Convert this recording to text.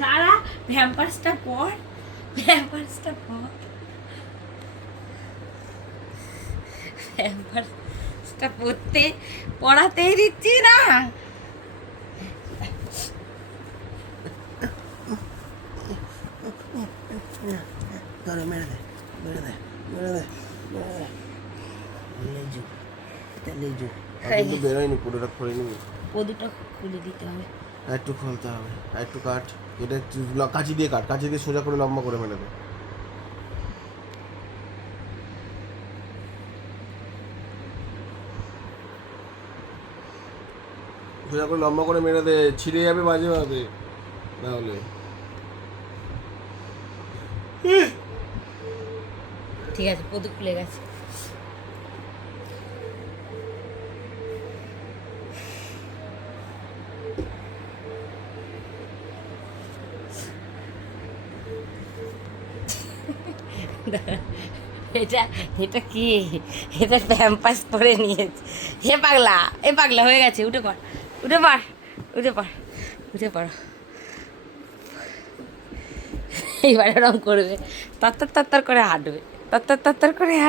দাঁড়া, ভ্যাম্পার্সটা পর, ভ্যাম্পার্সটা পর, ভ্যাম্পার্সটা পড়াতেই দিচ্ছি না। ধরে মেরে দে, মেরে দে, মেরে দে, মেরে দে। লেজু, এটা লেজু। কিন্তু বেরোয়নি, পুরোটা খুলে নিবি। পদুটা খুলে দিতে হবে। আর একটু খুলতে হবে, আর একটু কাট। এটা একটু কাঁচি দিয়ে কাট, কাঁচি দিয়ে সোজা করে লম্বা করে মেরে দে। সোজা করে লম্বা করে মেরে দে, ছিঁড়ে যাবে বাজে হবে তাহলে। ঠিক আছে, পদু খুলে গেছে। এটা এটা কি? এটা প্যাম্পাস পরে নিয়েছে। হে পাগলা, এ পাগলা হয়ে গেছে। উঠে পড়, উঠে পড়, উঠে পড়, উঠে পড়। এইবার এরকম করবে, তত্তর তত্তর করে হাঁটবে, তত্তর তত্তর করে হাঁটবে।